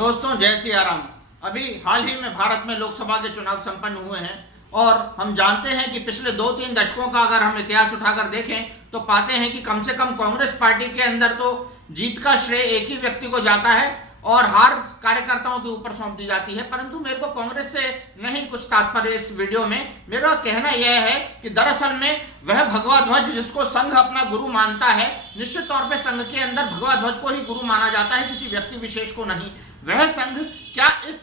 दोस्तों जय सिया राम। अभी हाल ही में भारत में लोकसभा के चुनाव संपन्न हुए हैं और हम जानते हैं कि पिछले 2-3 दशकों का अगर हम इतिहास उठाकर देखें तो पाते हैं कि कम से कम कांग्रेस पार्टी के अंदर तो जीत का श्रेय एक ही व्यक्ति को जाता है और हार कार्यकर्ताओं के ऊपर सौंप दी जाती है। परंतु मेरे को कांग्रेस से नहीं कुछ तात्पर्य इस वीडियो में। मेरा कहना यह है कि दरअसल में वह भगवा ध्वज जिसको संघ अपना गुरु मानता है, निश्चित तौर पे संघ के अंदर भगवा ध्वज को ही गुरु माना जाता है, किसी व्यक्ति विशेष को नहीं। वह संघ क्या इस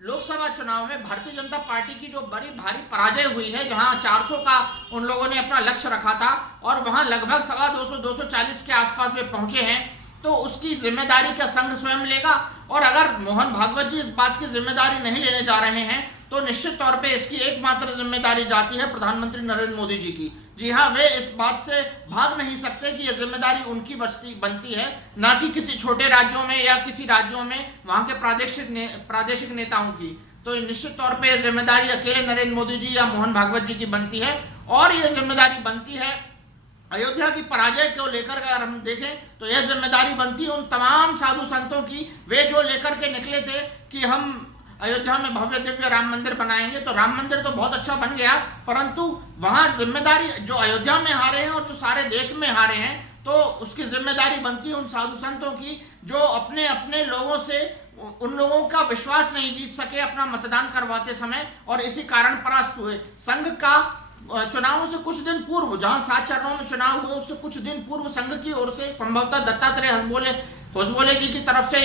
लोकसभा चुनाव में भारतीय जनता पार्टी की जो बड़ी भारी पराजय हुई है, जहां 400 का उन लोगों ने अपना लक्ष्य रखा था और वहां लगभग 250-240 के आसपास वे पहुंचे हैं, तो उसकी जिम्मेदारी क्या संघ स्वयं लेगा? और अगर मोहन भागवत जी इस बात की जिम्मेदारी नहीं लेने जा रहे हैं तो निश्चित तौर पे इसकी एकमात्र जिम्मेदारी जाती है प्रधानमंत्री नरेंद्र मोदी जी की। जी हाँ, वे इस बात से भाग नहीं सकते कि यह जिम्मेदारी उनकी बनती है, ना कि किसी छोटे राज्यों में या किसी राज्यों में वहां के प्रादेशिक नेताओं की। तो निश्चित तौर पे यह जिम्मेदारी अकेले नरेंद्र मोदी जी या मोहन भागवत जी की बनती है। और यह जिम्मेदारी बनती है अयोध्या की पराजय को लेकर अगर हम देखें तो यह जिम्मेदारी बनती है उन तमाम साधु संतों की, वे जो लेकर के निकले थे कि हम अयोध्या में भव्य दिव्य राम मंदिर बनाएंगे। तो राम मंदिर तो बहुत अच्छा बन गया, परंतु वहां जिम्मेदारी जो अयोध्या में हारे हैं और जो सारे देश में हारे हैं, तो उसकी जिम्मेदारी बनती है उन साधु संतों की जो अपने अपने लोगों से उन लोगों का विश्वास नहीं जीत सके अपना मतदान करवाते समय और इसी कारण परास्त हुए। संघ का चुनावों से कुछ दिन पूर्व, जहां 7 चरणों में चुनाव हुए, उससे कुछ दिन पूर्व संघ की ओर से संभवतः दत्तात्रेय होसबोले जी की तरफ से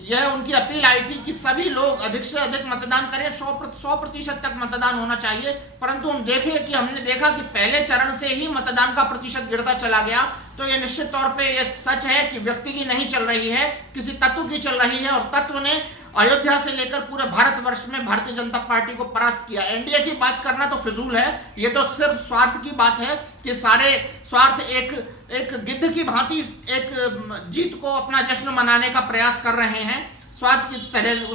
यह उनकी अपील आई थी कि सभी लोग अधिक से अधिक मतदान करें, 100% तक मतदान होना चाहिए। परंतु हमने देखा कि पहले चरण से ही मतदान का प्रतिशत गिरता चला गया। तो यह निश्चित तौर पे यह सच है कि व्यक्ति की नहीं चल रही है, किसी तत्व की चल रही है और तत्व ने अयोध्या से लेकर पूरे भारतवर्ष में भारतीय जनता पार्टी को परास्त किया। एनडीए की बात करना तो फिजूल है, ये तो सिर्फ स्वार्थ की बात है कि सारे स्वार्थ एक गिद्ध की भांति एक जीत को अपना जश्न मनाने का प्रयास कर रहे हैं, स्वार्थ की तरह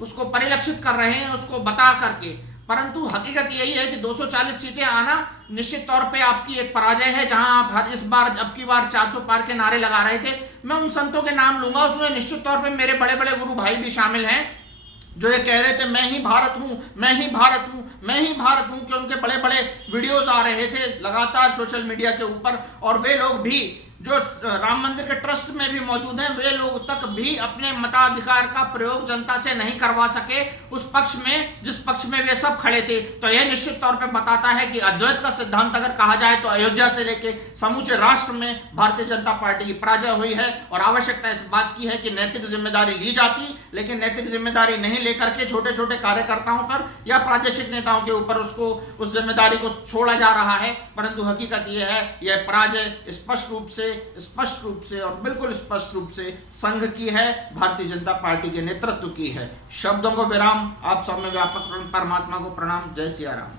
उसको परिलक्षित कर रहे हैं, उसको बता करके। परंतु हकीकत यही है कि 240 सीटें आना निश्चित तौर पे आपकी एक पराजय है। जहां आप अब की बार 400 पार के नारे लगा रहे थे, मैं उन संतों के नाम लूंगा, उसमें निश्चित तौर पे मेरे बड़े बड़े गुरु भाई भी शामिल हैं जो ये कह रहे थे मैं ही भारत हूं, मैं ही भारत हूं, मैं ही भारत हूं, कि उनके बड़े बड़े वीडियोस आ रहे थे लगातार सोशल मीडिया के ऊपर। और वे लोग भी जो राम मंदिर के ट्रस्ट में भी मौजूद हैं, वे लोग तक भी अपने मताधिकार का प्रयोग जनता से नहीं करवा सके उस पक्ष में जिस पक्ष में वे सब खड़े थे। तो यह निश्चित तौर पे बताता है कि अद्वैत का सिद्धांत अगर कहा जाए तो अयोध्या से लेके समूचे राष्ट्र में भारतीय जनता पार्टी की पराजय हुई है। और आवश्यकता इस बात की है कि नैतिक जिम्मेदारी ली जाती, लेकिन नैतिक जिम्मेदारी नहीं लेकर के छोटे छोटे कार्यकर्ताओं पर या प्रादेशिक नेताओं के ऊपर उस जिम्मेदारी को छोड़ा जा रहा है। परंतु हकीकत यह है, यह पराजय स्पष्ट रूप से और बिल्कुल स्पष्ट रूप से संघ की है, भारतीय जनता पार्टी के नेतृत्व की है। शब्दों को विराम, आप सब में व्यापक परमात्मा को प्रणाम। जय सिया राम।